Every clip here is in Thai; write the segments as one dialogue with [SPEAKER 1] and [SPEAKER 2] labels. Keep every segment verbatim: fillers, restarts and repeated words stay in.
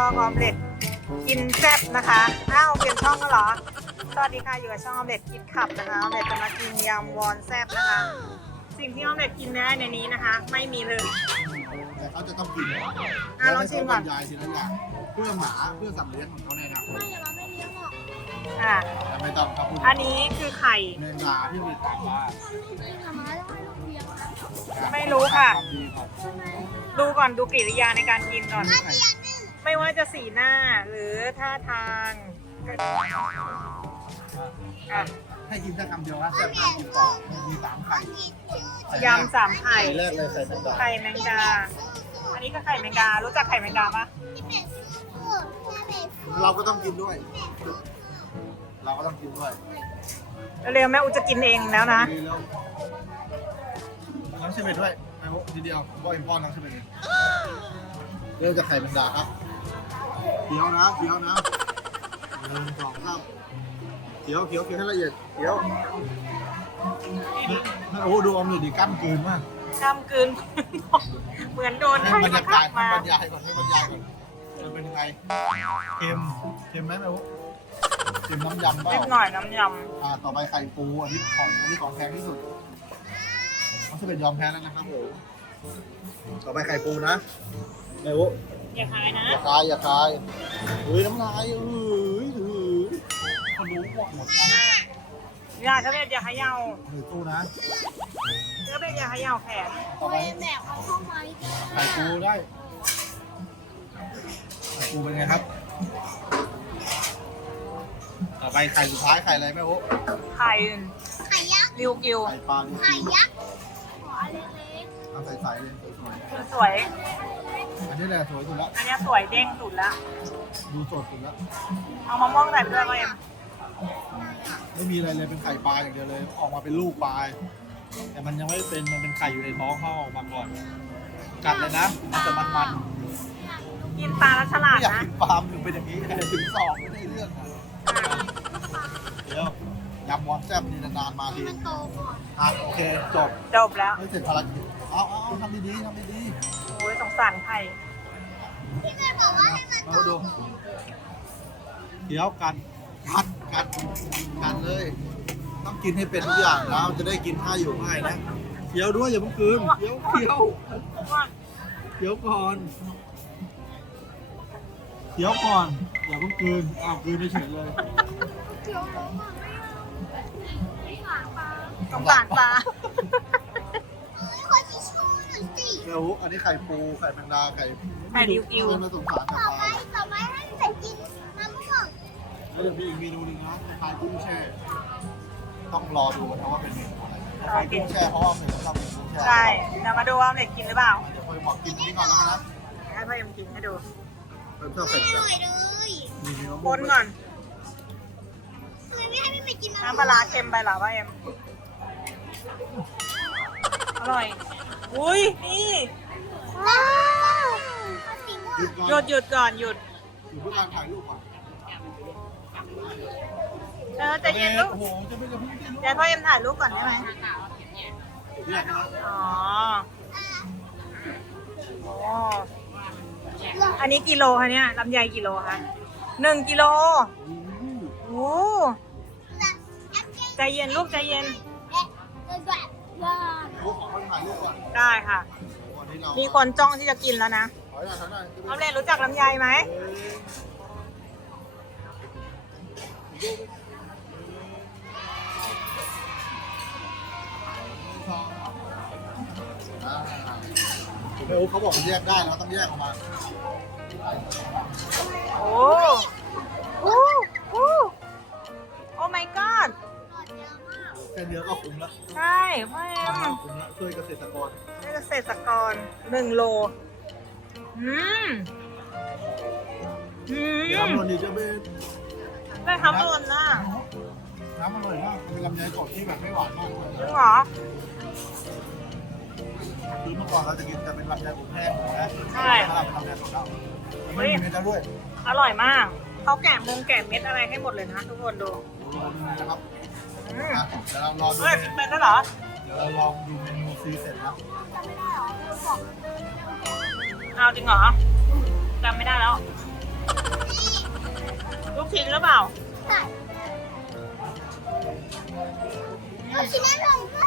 [SPEAKER 1] องออมเล็ตกินแซ่บนะคะอ้าวเปลี่ยนช่องแล้วเหรอสวัสดีค่ะอยู่กับช่องออมเล็ตคิดขับนะคะออมเล็ตจะมากินยำวอนแซ่บนะคะ สิ่งที่ออมเล็ตกินได้ในนี้นะคะ ไม่มีเลย
[SPEAKER 2] แต่เขาจะต้องกิน
[SPEAKER 1] อ่ะลองชิมก่อน
[SPEAKER 2] บรรยายทีละอย่างเพื่อหมาเพื่อสัตว์เลี้ยงของเขาในอนาคต
[SPEAKER 1] อ่ะ
[SPEAKER 2] แต่ไม่ต้องครับคุณ
[SPEAKER 1] อันนี้คือไข่
[SPEAKER 2] เมนดาที่มีตามบ้าน
[SPEAKER 1] ไม่รู้ค่ะ
[SPEAKER 2] ดีครับ
[SPEAKER 1] ดูก่อนดูกิริยาในการกินก่อน
[SPEAKER 2] ไข่
[SPEAKER 1] ไม่ว่าจะสีหน้าหรือท่าทางอ่ะ
[SPEAKER 2] ให้กินแค่คำเดียวนะแต่ห้ามกินต่อมีสามไข่
[SPEAKER 1] ยำสามไข่
[SPEAKER 2] ไข่แรกเลยไข่แมงดา
[SPEAKER 1] ไข่แมงดา อันนี้ก็ไข่แมงดา รู้จักไข่แมงดาปะ
[SPEAKER 2] เราก็ต้องกินด้วย เราก็ต้องกินด้วย
[SPEAKER 1] เร็วๆแม่อุจะกินเองแล้วนะ
[SPEAKER 2] ดีแล้วน้ำเชเบตด้วยไอ้โหทีเดียวบอยป้อนน้ำเชเบตเริ่มจากไข่แมงดาครับเคี้ยวนะเคี้ยวนะหนึ่งสองสามเคี้ยวเคี้ยวเคี้ยวให้ละเอียดเคี้ยวโอ้ดูอมหนึ่งดีกล้ามกลืนมาก
[SPEAKER 1] กำกลืน เหมือนโดน
[SPEAKER 2] ให้
[SPEAKER 1] ไข่
[SPEAKER 2] บรร
[SPEAKER 1] มาย
[SPEAKER 2] า
[SPEAKER 1] ทั
[SPEAKER 2] กาศ
[SPEAKER 1] บมา
[SPEAKER 2] บรรยายก่อนให้บรรยายก่อนมันเป็นยังไงเค็มเค็มไหมแม่โอ้เค็มน้ำยำเป
[SPEAKER 1] นิด
[SPEAKER 2] ล่า
[SPEAKER 1] หน่อยน้ำย
[SPEAKER 2] อ่าต่อไปไข่ปูอันนี้ของอันนี้ของแพงที่สุดน้องเชเบตยอมแพ้แล้วนะครับผมต่อไปไข่ปูนะแม่โอ้
[SPEAKER 1] ำอย่าคายนะ
[SPEAKER 2] อย่าคายอย่าคายเฮ้ยน้ำลายเฮ้ยเฮ้ยเขารู้หมดหมด
[SPEAKER 1] อย่าเชเบตอย่าเขย่า
[SPEAKER 2] หรือตู้นะ
[SPEAKER 1] เชเบตอย่าเขย่าแขน
[SPEAKER 2] ต่อไปไข่ปูได้ไข่ปูเป็นไงครับ ต่อไปไข่สุดท้ายไข่อะไรแม่โอ้
[SPEAKER 1] ไข่
[SPEAKER 3] ไข่ยักษ์
[SPEAKER 1] ริวกิว
[SPEAKER 2] ไข่ปลาดิ
[SPEAKER 3] ไข่ยักษ์ขอเล็ก
[SPEAKER 2] ทำใสๆเลยสวย
[SPEAKER 1] คือสวย
[SPEAKER 2] ๆอันนี้แหละสวยสุดละ
[SPEAKER 1] อันเนี้ยสวยเด้งสุดละ
[SPEAKER 2] ดูสดสุดละ
[SPEAKER 1] เอามะม่วงใส่ไปด้วยก็เอ็ม
[SPEAKER 2] ไม่มีอะไรเลยเป็นไข่ปลาอย่างเดียวเลย ออกมาเป็นลูกปลาแต่มันยังไม่เป็นมันเป็นไข่อยู่ในท้องเขาออกมาก่อนกัดเลยนะมันจะมันๆ
[SPEAKER 1] กินปลาแล้วฉลาด
[SPEAKER 2] ไม่อยาก
[SPEAKER 1] นะ
[SPEAKER 2] กินปลาล์มถึงเป็นอย่างนี้แค่ถึงสองไม่ได้เรื่องอะเดี๋ยวยำวอนแซ่บนี่นานๆมาที
[SPEAKER 3] ๆมันโตก่อน
[SPEAKER 2] อ่ะโอเคจบ
[SPEAKER 1] จบแล้ว
[SPEAKER 2] ไม่เสร็จภารกิจเอาเอาเอาทำดีๆทำดี
[SPEAKER 1] โอ้ยสงสารไข่
[SPEAKER 3] พี่แม่บอกว่าให้มัน
[SPEAKER 2] ๆมาดูเดี๋ยวกันกัดกัดกัดเลย ต้องกินให้เป็นทุกอย่างแล้วจะได้กินง่ายอยู่ง่ายนะเคี้ยวด้วยอย่าเพิ่งกลืนเคี้ยวเคี้ยวเคี้ยวก่อนเคี้ยวก่อนอย่าเพิ่งกลืนอ้าวกลืนไม่เฉยเลย
[SPEAKER 3] เคี้ยวล้มอ่ะไม่เอาไม่หวานปลา
[SPEAKER 1] สงสารปลา
[SPEAKER 3] เอ้ยคนที่ชูหน่อยสิ
[SPEAKER 2] เดี๋ยวอันนี้ไข่ปูไข่แมงดาไข่
[SPEAKER 1] ไข่ริวกิว
[SPEAKER 2] ไม่มาสงสาร
[SPEAKER 3] ต่อไป
[SPEAKER 2] แต่ปลา
[SPEAKER 3] ต่อไปให้เด็กกินมะม่วง
[SPEAKER 2] แล้วเดี๋ยวมีอีกเมนูหนึงนะคล้ายกุ้งแช่ ต้องรอดูนะว่าเป็นเมนูอะไรคล้ายกุ้งแช่เพราะว่าเหมือนเราเป็นกุ้งแช่
[SPEAKER 1] ใช่เดี๋ยวมาดูว่าเด็กกินหรือเปล่า
[SPEAKER 2] เดี๋ยวคอยบอกกินอันนี้ก่อนแล้วกันนะ
[SPEAKER 1] ให้พ่อเอ็มกินให้ดู
[SPEAKER 2] เพิ่มเพิ่ม
[SPEAKER 3] อ
[SPEAKER 2] ใส่
[SPEAKER 3] ร่อยเลย
[SPEAKER 2] มีเนื้อ
[SPEAKER 1] ปนก่อน
[SPEAKER 3] ทำไมไม่ให้พี่ไปกินมะม่วง
[SPEAKER 1] น้ำปลาร้าเค็มไปเหรอพ่อเอ็ม อร่อย อุ้ยนี่
[SPEAKER 3] ว้าวสีม่วง
[SPEAKER 1] หยุดหยุดก่อนหยุด
[SPEAKER 2] อยู่เพื่อการถ่ายรูปก่อน
[SPEAKER 1] เออใจเย็นลูก
[SPEAKER 2] โอ้โหจะไม่จะพึ่งที่ลูก
[SPEAKER 1] เดี๋ยวพ่อเอ็มถ่ายรูปก่อนได้ไหม
[SPEAKER 2] เนี่ยนะ
[SPEAKER 1] อ๋อโอ้อันนี้กิโลคะเนี่ยลำไยกิโลคะหนึ่งกิโลโอ้ใจเย็นลูกใจเย็น
[SPEAKER 3] เอ๊ะเลยแบบว้าว
[SPEAKER 2] โอ้โหขอคนถ่ายรูปก่อน
[SPEAKER 1] ได้ค่ะ
[SPEAKER 2] วันนี้เรา
[SPEAKER 1] มีคนจ้องที่จะกินแล้วนะ
[SPEAKER 2] ถอยหน่อยถอยหน่อย
[SPEAKER 1] น้ำเรนรู้จักลำไยไหม
[SPEAKER 2] เดี๋ยวเขาบอกแยกได้เราต้องแยกออกมา
[SPEAKER 1] โอ้โอ้โอ้โอ้ my god
[SPEAKER 3] หลอดเยอะมาก
[SPEAKER 2] แค่เนื้อก็คุ้มแล้ว
[SPEAKER 1] ใช่พ่อเอ็ม
[SPEAKER 2] คุ้มแล้วช่วยเกษตรกร
[SPEAKER 1] ได้เกษตรกรหนึ่งโล อืม อื
[SPEAKER 2] เดี๋ยว
[SPEAKER 1] ม
[SPEAKER 2] ทำหล่นดีเจะเป็น
[SPEAKER 1] ได้ทำหล่นน่ะ
[SPEAKER 2] น้ำอร่อยมากเป็นลำไยสดที่แบบไม่หวานมากเลย
[SPEAKER 1] จริงเหรอ
[SPEAKER 2] คือเมื่อก่อนเราจะกินแต่เป็นลำไยอบแห้งนะ
[SPEAKER 1] ใช่
[SPEAKER 2] ถ้าเราเป็นลำไยสดแล้วไม่มีเม็ดแล้วด้วย
[SPEAKER 1] อร่อยมาก เขาแกะมงแกะเม็ดอะไรให้หมดเลยนะทุกคนดู
[SPEAKER 2] ดูดูนะครับ
[SPEAKER 1] อืม
[SPEAKER 2] อ่ะเดี๋ยวเรารอดู
[SPEAKER 1] เฮ้ยเป็นแล้วเหรอ
[SPEAKER 2] เดี๋ยวเราลองดูเมนูซีเสร็จแล้ว
[SPEAKER 3] จำไม่ได้หรอลืมบอก
[SPEAKER 1] เอาจริงเหรอจำไม่ได้แล้วลูกชิ้นหรือเปล่า
[SPEAKER 3] ใช่เอาชิ้นนั้นลงแล้ว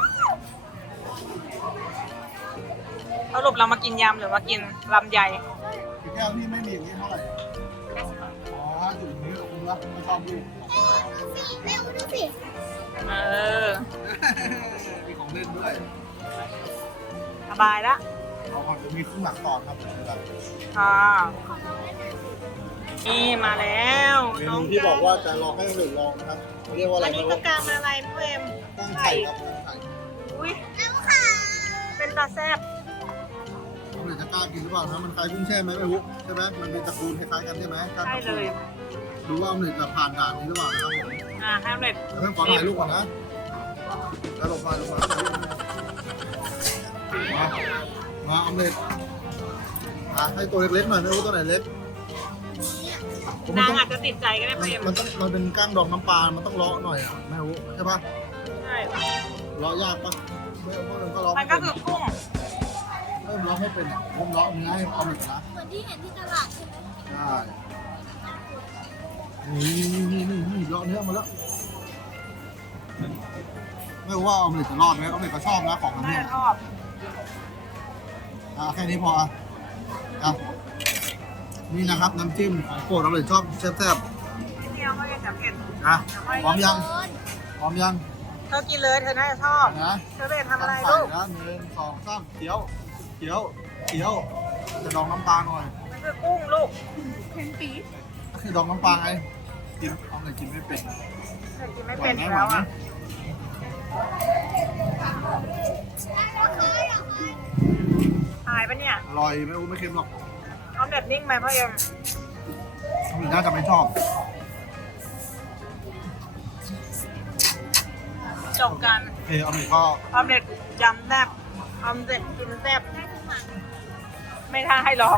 [SPEAKER 1] สรุปเรามากินยำหรือมากินลำไย
[SPEAKER 2] พี่แก้วพี่ไม่มีอย่างนี้เท่าไหร่อ๋อห้าสิบอย่างนี้เหรอคุณรักไม่ชอบลูก
[SPEAKER 3] เอ้ยดูสิแม่เอาดูสิ
[SPEAKER 1] เออ
[SPEAKER 2] มีของเล่นด้วย
[SPEAKER 1] สบายละ
[SPEAKER 2] เอาก่อนจะมีเครื่องหนักตอนครับเดี๋ยวเรา
[SPEAKER 1] ค่ะ
[SPEAKER 3] ของเราเล่นนะ
[SPEAKER 1] นี่มาแล้ว
[SPEAKER 2] เม
[SPEAKER 1] น้อ
[SPEAKER 2] นู
[SPEAKER 1] ง
[SPEAKER 2] ที่บอกว่าจะลองให้คนอื่นลองนะครับเขาเรียกว่าอะไร
[SPEAKER 1] อันนี้
[SPEAKER 2] ไม่
[SPEAKER 1] คื
[SPEAKER 2] รู้
[SPEAKER 1] อการเป็นอะไรพี่เอ็ม
[SPEAKER 2] ตั้งไข่ครับตั้งไข่
[SPEAKER 1] อุ้ย
[SPEAKER 3] น้ำค่ะ
[SPEAKER 1] เป็นตาแซ่บ
[SPEAKER 2] น้องเลยจะกล้ากินหรือเปล่านะมันคล้ายกุ้งแช่ไหมไม่รู้ใช่ไหมมันเป็นตระกูลคล้ายๆกันใช่ไหมกล้า
[SPEAKER 1] ใช่เลย
[SPEAKER 2] ดูว่าออมเล็ตจะผ่านด่านนี้หรือเปล่านะครับผม
[SPEAKER 1] อ่าแฮมเล็ต
[SPEAKER 2] เดี๋ยวเพิ่งขอถ่ายรูปก่อนนะแล้วลงมาลงมาถ่ายรูปมามาออมเล็ตอ่ะให้ตัวเล็กๆหน่อยไม่รู้ตัวไหนเล็กมัน
[SPEAKER 1] นาง
[SPEAKER 2] ต้อง
[SPEAKER 1] อาจจะติดใจก็ได้
[SPEAKER 2] มัน
[SPEAKER 1] พี่เอ็ม
[SPEAKER 2] มันต้องมันเป็นก้างดองน้ำปลา มันต้องเลาะหน่อยอ่ะไม่รู้ใช่ปะ
[SPEAKER 1] ใช่
[SPEAKER 2] เลาะยากปะไม่เอาพวกมันก็เลาะ
[SPEAKER 1] มั
[SPEAKER 2] ไม่
[SPEAKER 1] นก็
[SPEAKER 2] เป็น
[SPEAKER 1] คือกุ้ง
[SPEAKER 2] เริ่มเลาะไม่เป็นอ่ะผมเลาะเนื้อให้ออมเล็ตนะ
[SPEAKER 3] เหมือนที่เห็นที่ตลาดใช่ไหม
[SPEAKER 2] ใช่นี่นี่นี่นี่เลาะเนื้อมาแล้วไม่รู้ว่าออมเล็ตจะรอดไหมออมเล็ตก็ชอบนะของมัน
[SPEAKER 1] น่า
[SPEAKER 2] เนี่ย
[SPEAKER 1] จะชอบ
[SPEAKER 2] อ่ะแค่นี้พออ่ะอ่ะนี่นะครับน้ำจิ้มของโปรดออมเล็ตชอบแซ่บ
[SPEAKER 1] นิดเดียวก็ยังจะเผ็ด
[SPEAKER 2] ๆอ่ะพร้อมยัง
[SPEAKER 3] โดน
[SPEAKER 2] พร้อมยัง
[SPEAKER 1] เธอกินเลยเธอน่าจะชอบ
[SPEAKER 2] นะ
[SPEAKER 1] เธอเรียนทำอะไร
[SPEAKER 2] ใส่
[SPEAKER 1] ลูก
[SPEAKER 2] นะหนึ่งสองสามเขียวเขียวเขียวจะดองน้ำปลาหน่อย
[SPEAKER 1] มันคือกุ้งลูก
[SPEAKER 3] เพนปี
[SPEAKER 2] ก็คือดองน้ำปลาไงกินเอาไหนกินไม่เป็น
[SPEAKER 1] เธอกินไม่
[SPEAKER 2] หวา
[SPEAKER 1] เป็น น
[SPEAKER 2] ไหม
[SPEAKER 1] อยู่
[SPEAKER 2] หวา
[SPEAKER 1] แล้
[SPEAKER 2] น
[SPEAKER 1] ว
[SPEAKER 2] ไหม
[SPEAKER 1] อ่ะหายปะเนี่ย
[SPEAKER 2] อร่อยไม่รู้ไม่เค็มหรอก
[SPEAKER 1] ออมเล็ตนิ่งไหมพ่อเอ็ม
[SPEAKER 2] หรือน่าจะไม่ชอบ
[SPEAKER 1] จบกัน
[SPEAKER 2] โอเคเอาหนึ่งก็
[SPEAKER 1] ออมเล็ตยำแซ่บออมเล็ตกินแซ่บไม่ท่าให้หรอก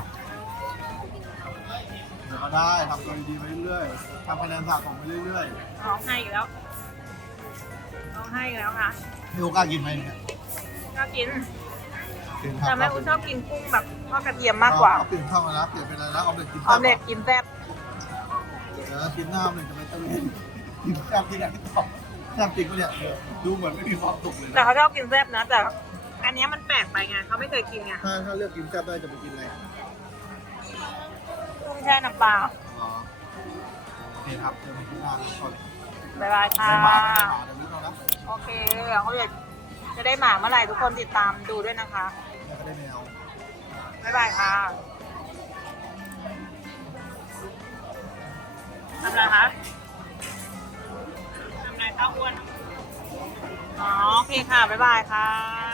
[SPEAKER 2] เดี๋ยวก็ได้ทำตัวดีๆไปเรื่อยๆทำคะแนนสะสมไปเรื่อย
[SPEAKER 1] ร้องให้อีกแล้วร้องให้อีกแล้วค่ะ
[SPEAKER 2] ๆไม่รู้กล้ากินไหมเนี่ย
[SPEAKER 1] ก็กิน
[SPEAKER 2] เปลี่ยนครับ
[SPEAKER 1] แต่แม่อุ้ชอบกินกุ้งแบบทอดกระเทียมมากกว่า
[SPEAKER 2] เอเปลี่ยนช่องเลยนะเปลี่ยนเป็นอะไรนะออมเล็ตกิน
[SPEAKER 1] ออมเล็ตกินแซ่บ
[SPEAKER 2] เดี๋ยวกินหน้าออมเล็ตจะไม่ตื่นกินแซ่บกินอะไรต่อแซ่บจริงปะเนี่ยดูเหมือนไม่มีความสุขเลย
[SPEAKER 1] แต่
[SPEAKER 2] นะ
[SPEAKER 1] เขาชอบกินแซ่บนะ แต่อันเนี้ยมันแปลกไปไงเขาไม่เคยกินไง
[SPEAKER 2] ถ้าถ้าเลือกกินแซ่บได้จะไปกินอะไร
[SPEAKER 1] กุ้งแช่น้ำปลา
[SPEAKER 2] อ๋อโอเคครับเจอกันที่หน้าครับก่อน
[SPEAKER 1] บ๊ายบายค่ะ
[SPEAKER 2] ไม่มาไม่มาเดี๋ยวนึกเอานะ
[SPEAKER 1] โอเคเขาเดี๋ยวจะได้หมาเมื่อไหร่ทุกคนติดตามดูด้วยนะคะ
[SPEAKER 2] แล้วก็ได้แมว
[SPEAKER 1] บ๊ายบายค่ะทำอะไรคะทำอะไรเต้าอ้วน อ๋อ โอเคค่ะ บ๊ายบายค่ะ